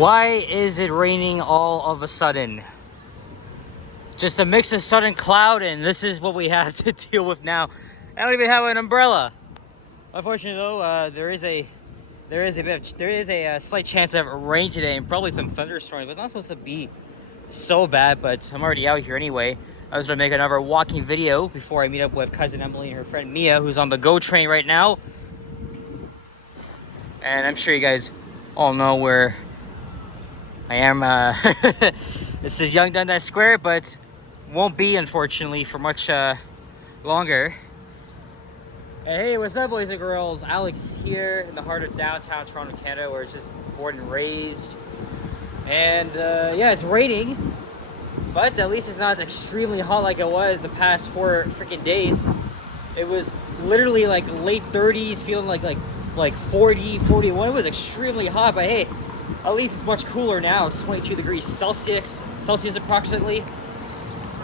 Why is it raining all of a sudden? Just a mix of sudden cloud, and this is what we have to deal with now. I don't even have an umbrella. Unfortunately, though, there is a slight chance of rain today and probably some thunderstorms. But it's not supposed to be so bad. But I'm already out here anyway. I was gonna make another walking video before I meet up with cousin Emily and her friend Mia, who's on the GO train right now. And I'm sure you guys all know where I am. This is Young Dundas Square, but won't be, unfortunately, for much longer. Hey, what's up, boys and girls? Alex here in the heart of downtown Toronto, Canada, where it's just born and raised. And yeah, it's raining, but at least it's not extremely hot like it was the past 4 freaking days. It was literally like late 30s, feeling like 40, 41. It was extremely hot, but hey, at least it's much cooler now. It's 22 degrees Celsius approximately.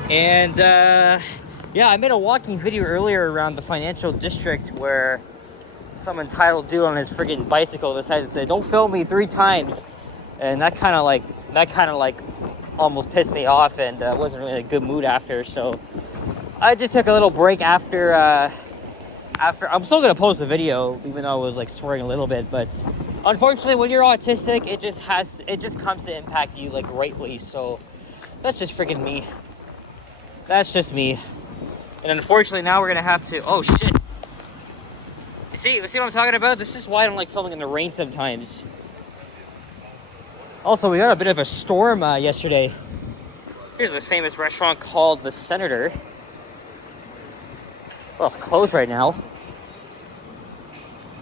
And yeah, I made a walking video earlier around the financial district where some entitled dude on his friggin' bicycle decided to say, "Don't film me 3 times." And that kind of like almost pissed me off, and wasn't really in a good mood after. So I just took a little break after I'm still gonna post a video, even though I was like swearing a little bit. But unfortunately, when you're autistic, it just comes to impact you like greatly. So that's just freaking me. That's just me. And unfortunately, now we're gonna have to. Oh shit! You see what I'm talking about? This is why I don't like filming in the rain sometimes. Also, we got a bit of a storm yesterday. Here's a famous restaurant called The Senator. Well, it's closed right now.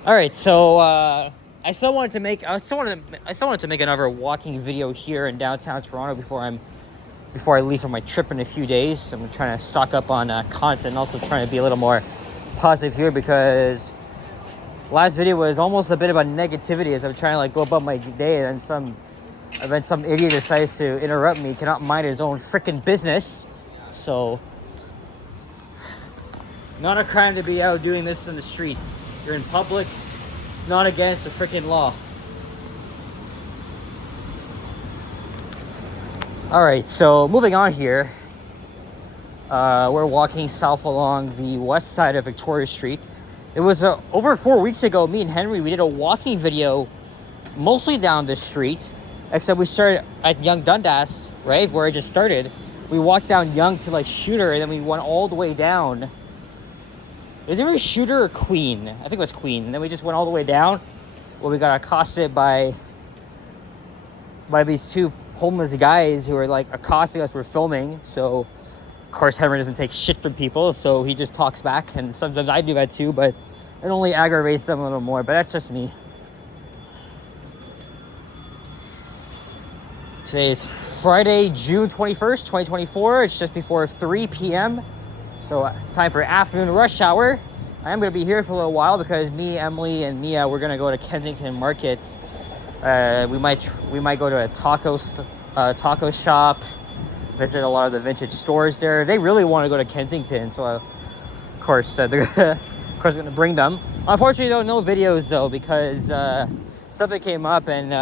All right, so I still wanted to make another walking video here in downtown Toronto before I leave for my trip in a few days. I'm trying to stock up on content, and also trying to be a little more positive here, because last video was almost a bit about negativity as I'm trying to like go about my day, and then some idiot decides to interrupt me, cannot mind his own freaking business. So, not a crime to be out doing this in the street. You're in public. It's not against the freaking law. All right, so moving on here. We're walking south along the west side of Victoria Street. It was over 4 weeks ago, me and Henry, we did a walking video mostly down this street, except we started at Young Dundas, right, where I just started. We walked down Young to like Shooter, and then we went all the way down. Is it really Shooter or Queen? I think it was Queen. And then we just went all the way down, where we got accosted by these 2 homeless guys who were like accosting us. We're filming, so of course Henry doesn't take shit from people, so he just talks back, and sometimes I do that too, but it only aggravates them a little more. But that's just me. Today is Friday, June 21st, 2024. It's just before 3 p.m. So it's time for afternoon rush hour. I am going to be here for a little while because me, Emily, and Mia, we're going to go to Kensington Market. We might go to a taco shop, visit a lot of the vintage stores there. They really want to go to Kensington, so of course they're going to bring them. Unfortunately, though, no videos though, because something came up, and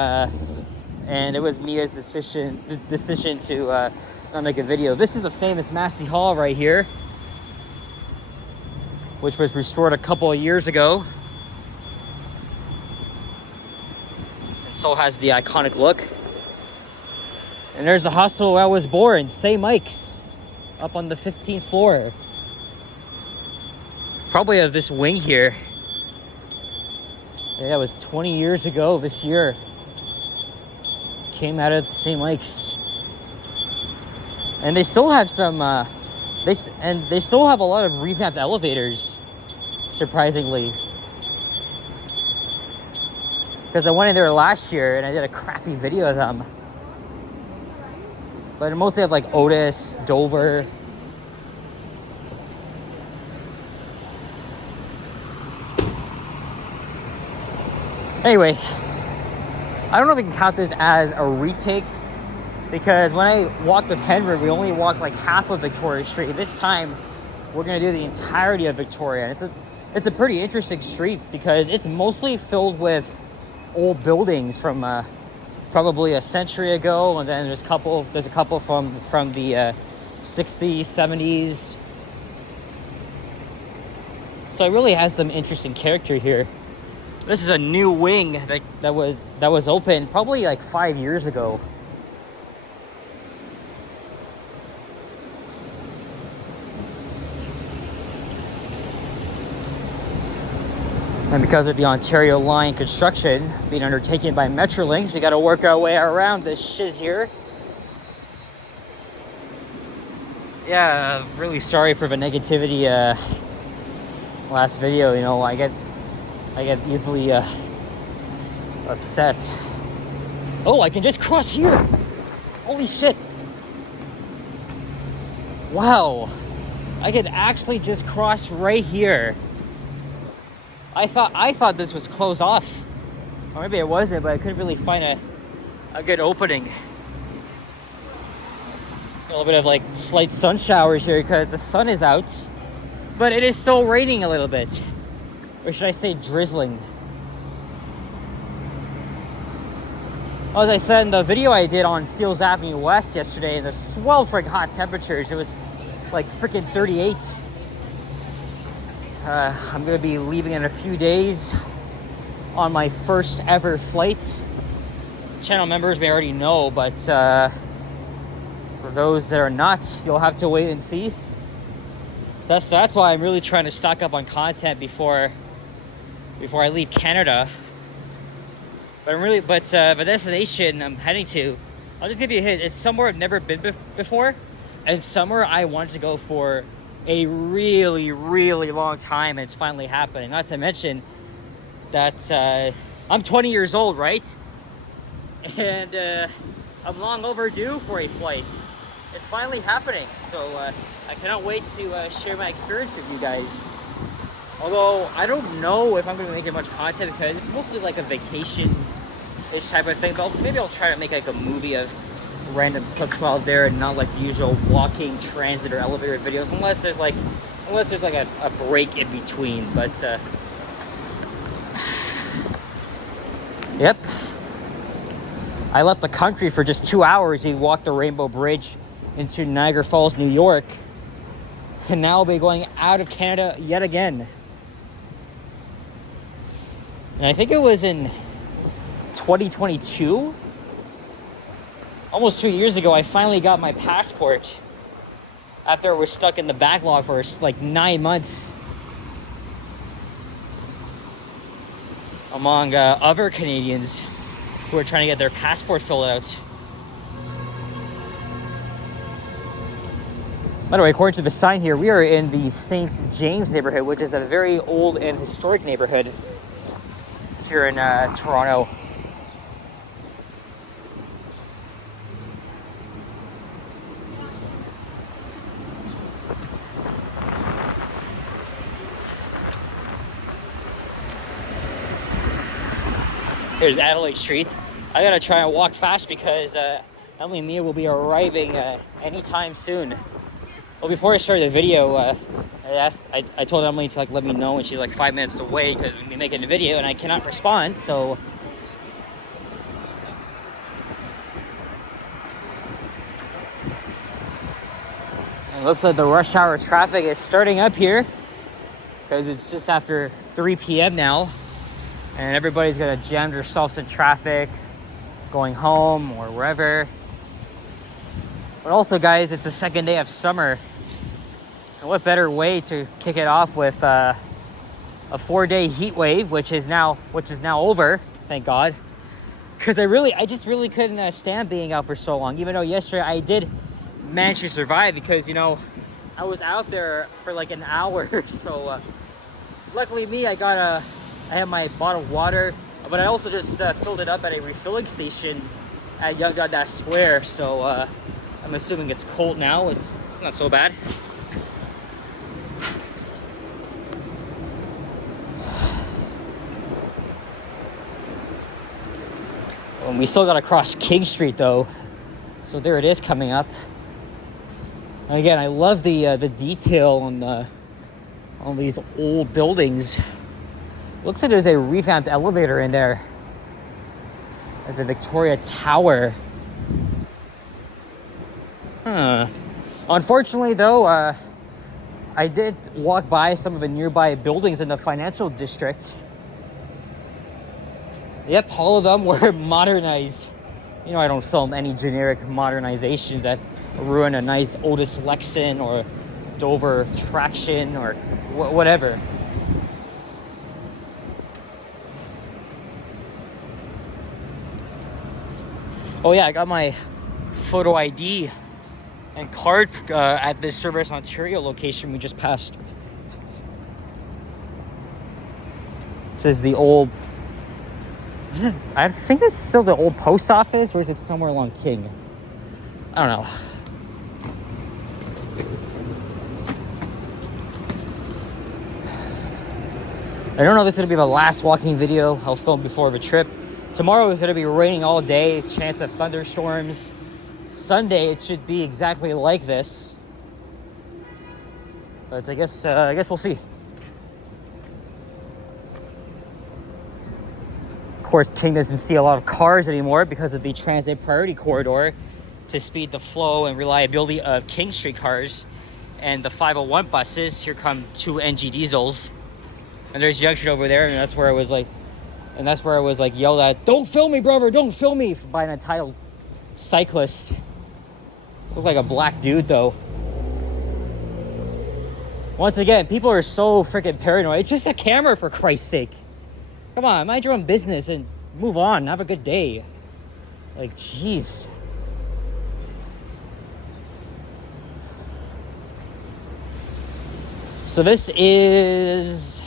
it was Mia's decision to not make a video. This is the famous Massey Hall right here, which was restored a couple of years ago. And so has the iconic look. And there's the hospital where I was born, St. Mike's, up on the 15th floor. Probably of this wing here. Yeah, it was 20 years ago this year. Came out of St. Mike's. And they still have some, they still have a lot of revamped elevators, surprisingly. Because I went in there last year and I did a crappy video of them. But I mostly have like Otis, Dover. Anyway, I don't know if we can count this as a retake, because when I walked with Henry, we only walked like half of Victoria Street. This time, we're gonna do the entirety of Victoria. And it's a pretty interesting street because it's mostly filled with old buildings from probably a century ago, and then there's a couple from the 60s, 70s. So it really has some interesting character here. This is a new wing that was open probably like 5 years ago. And because of the Ontario Line construction being undertaken by Metrolinx, we got to work our way around this shiz here. Yeah, really sorry for the negativity last video. You know, I get easily upset. Oh, I can just cross here. Holy shit. Wow. I could actually just cross right here. I thought this was closed off. Or maybe it wasn't, but I couldn't really find a good opening. A little bit of like slight sun showers here because the sun is out. But it is still raining a little bit. Or should I say drizzling. As I said in the video I did on Steeles Avenue West yesterday, in the sweltering hot temperatures, it was like freaking 38. I'm going to be leaving in a few days on my first ever flight. Channel members may already know, but for those that are not, you'll have to wait and see. That's why I'm really trying to stock up on content before I leave Canada. But the destination I'm heading to, I'll just give you a hint. It's somewhere I've never been before, and somewhere I wanted to go for a really, really long time, and it's finally happening. Not to mention that I'm 20 years old, right? And I'm long overdue for a flight. It's finally happening, so I cannot wait to share my experience with you guys. Although I don't know if I'm going to be making much content because it's mostly like a vacation-ish type of thing. But maybe I'll try to make like a movie of random clips while there, and not like the usual walking, transit, or elevator videos, unless there's like a break in between. But yep, I left the country for just 2 hours. He walked the Rainbow Bridge into Niagara Falls, New York, and now I'll be going out of Canada yet again. And I think it was in 2022. Almost 2 years ago, I finally got my passport after it was stuck in the backlog for like 9 months. Among other Canadians who are trying to get their passport filled out. By the way, according to the sign here, we are in the St. James neighborhood, which is a very old and historic neighborhood here in Toronto. Here's Adelaide Street. I gotta try and walk fast because Emily and Mia will be arriving anytime soon. Well, before I started the video, I told Emily to like let me know when she's like 5 minutes away because we'll be making a video and I cannot respond. So it looks like the rush hour traffic is starting up here because it's just after 3 p.m. now. And everybody's gonna jam themselves in traffic, going home or wherever. But also, guys, it's the second day of summer. And what better way to kick it off with a 4-day heat wave, which is now over, thank God. Because I just really couldn't stand being out for so long. Even though yesterday I did manage to survive because, you know, I was out there for like an hour. So luckily me, I have my bottle of water, but I also just filled it up at a refilling station at Yonge Dundas Square. So I'm assuming it's cold now. It's not so bad. And we still got to cross King Street though. So there it is coming up. And again, I love the detail on these old buildings. Looks like there's a revamped elevator in there. at the Victoria Tower. Unfortunately, though, I did walk by some of the nearby buildings in the financial district. Yep, all of them were modernized. You know, I don't film any generic modernizations that ruin a nice Otis Lexan or Dover Traction or whatever. Oh yeah, I got my photo ID and card at this Service Ontario location we just passed. This is the old... I think it's still the old post office, or is it somewhere along King? I don't know. I don't know if this is going to be the last walking video I'll film before the trip. Tomorrow is going to be raining all day, chance of thunderstorms. Sunday it should be exactly like this. But I guess we'll see. Of course, King doesn't see a lot of cars anymore because of the transit priority corridor to speed the flow and reliability of King Street cars and the 501 buses. Here come 2 NG diesels. And there's Junction over there, and that's where I was like yelled at, "Don't film me, brother, don't film me," by an entitled cyclist. Looked like a black dude though. Once again, people are so freaking paranoid. It's just a camera, for Christ's sake. Come on, mind your own business and move on. Have a good day. Like, jeez. So this is...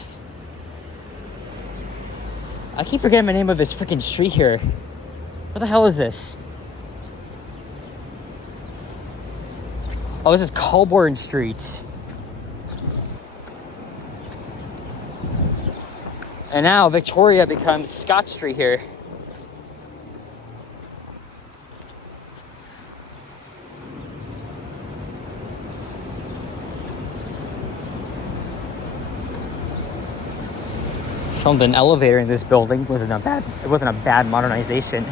I keep forgetting the name of this freaking street here. What the hell is this? Oh, this is Colborne Street. And now Victoria becomes Scott Street here. An elevator in this building. It wasn't a bad modernization.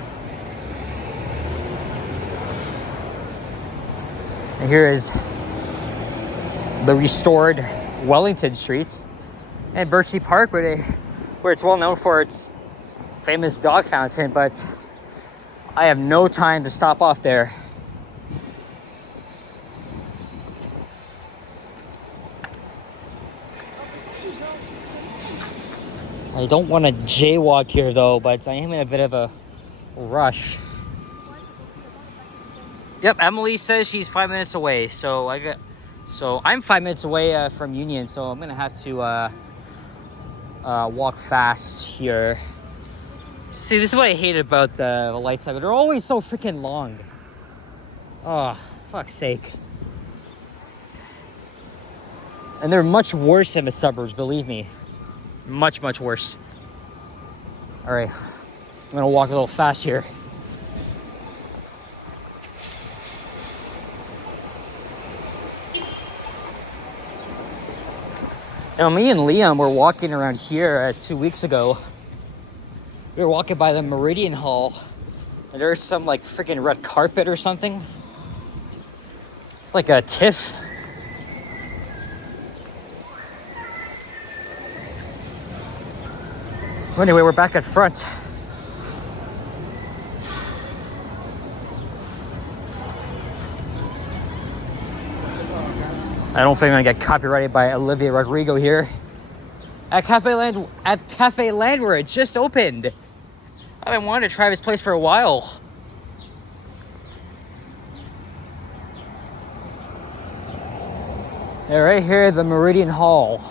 And here is the restored Wellington Street and Birchie Park, where it's well known for its famous dog fountain, but I have no time to stop off there. I don't want to jaywalk here though, but I am in a bit of a rush. Yep, Emily says she's 5 minutes away, so I'm 5 minutes away from Union, so I'm gonna have to walk fast here. See, this is what I hate about the lights. They're always so freaking long. Oh, fuck's sake. And they're much worse in the suburbs, believe me. Much worse. All right, I'm gonna walk a little fast here. Now, me and Liam were walking around here 2 weeks ago. We were walking by the Meridian Hall, and there's some like freaking red carpet or something. It's like a TIFF. Anyway, we're back at front. I don't think I'm gonna get copyrighted by Olivia Rodrigo here. At Cafe Land where it just opened. I've been wanting to try this place for a while. Yeah, right here, the Meridian Hall.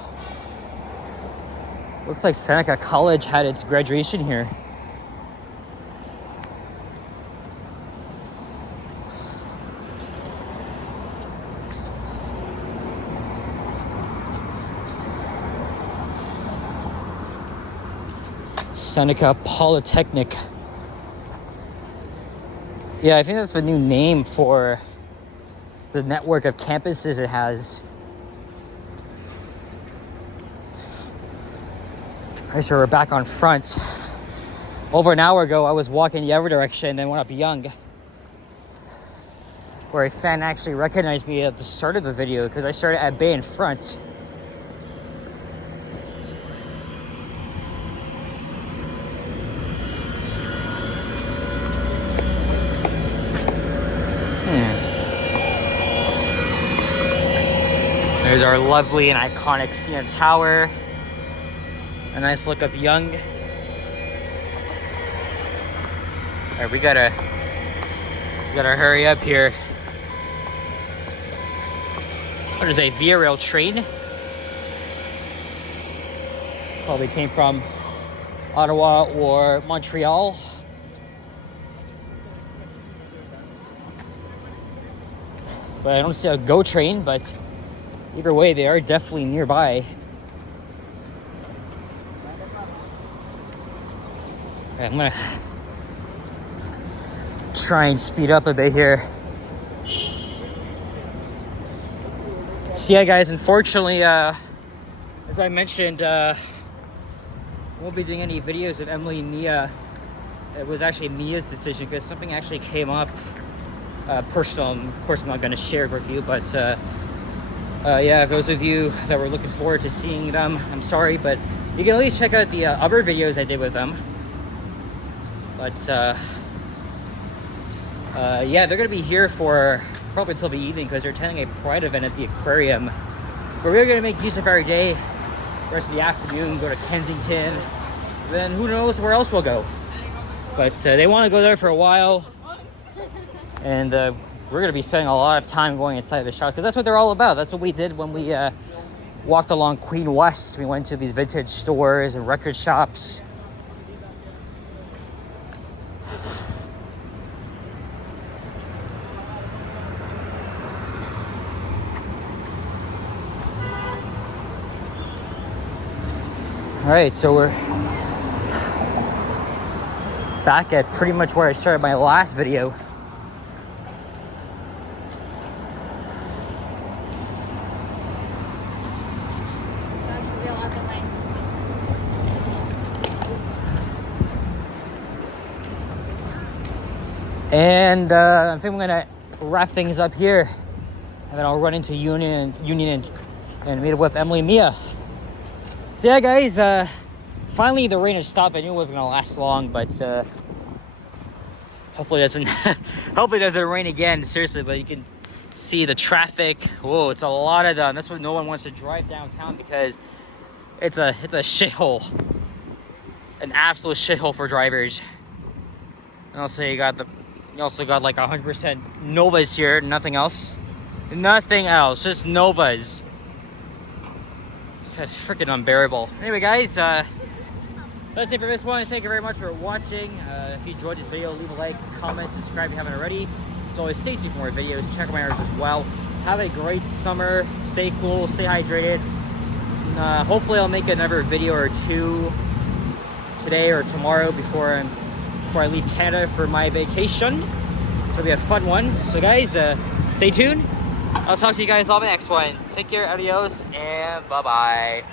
Looks like Seneca College had its graduation here. Seneca Polytechnic. Yeah, I think that's the new name for the network of campuses it has. Alright, so we're back on front. over an hour ago, I was walking the other direction and then went up Young, where a fan actually recognized me at the start of the video because I started at Bay in front. There's our lovely and iconic CN Tower. A nice look up Young. Alright, we gotta hurry up here. What is a Via Rail train? Probably came from Ottawa or Montreal. But I don't see a GO train, but either way, they are definitely nearby. Right, I'm gonna try and speed up a bit here. So yeah, guys, unfortunately, as I mentioned, won't be doing any videos of Emily and Mia. It was actually Mia's decision because something actually came up personal. Of course, I'm not going to share it with you, but yeah, those of you that were looking forward to seeing them, I'm sorry, but you can at least check out the other videos I did with them. But yeah, they're going to be here for probably until the evening because they're attending a pride event at the aquarium where we're going to make use of our day, the rest of the afternoon, go to Kensington, then who knows where else we'll go. But they want to go there for a while, and we're going to be spending a lot of time going inside the shops because that's what they're all about. That's what we did when we walked along Queen West. We went to these vintage stores and record shops. All right, so we're back at pretty much where I started my last video. And I think I'm gonna wrap things up here, and then I'll run into Union and meet up with Emily and Mia. So yeah, guys, finally the rain has stopped. I knew it wasn't gonna last long, but hopefully it doesn't rain again. Seriously, but you can see the traffic. Whoa, it's a lot of them. That's why no one wants to drive downtown because it's a shithole, an absolute shithole for drivers. And also you got like 100% Novas here, nothing else, just Novas. That's freaking unbearable. Anyway, guys, that's it for this one. Thank you very much for watching. If you enjoyed this video, leave a like, comment, subscribe if you haven't already. As always, stay tuned for more videos. Check out my others as well. Have a great summer. Stay cool. Stay hydrated. Hopefully, I'll make another video or two today or tomorrow before I leave Canada for my vacation. So it'll be a fun one. So, guys, stay tuned. I'll talk to you guys all in the next one. Take care, adios, and bye-bye.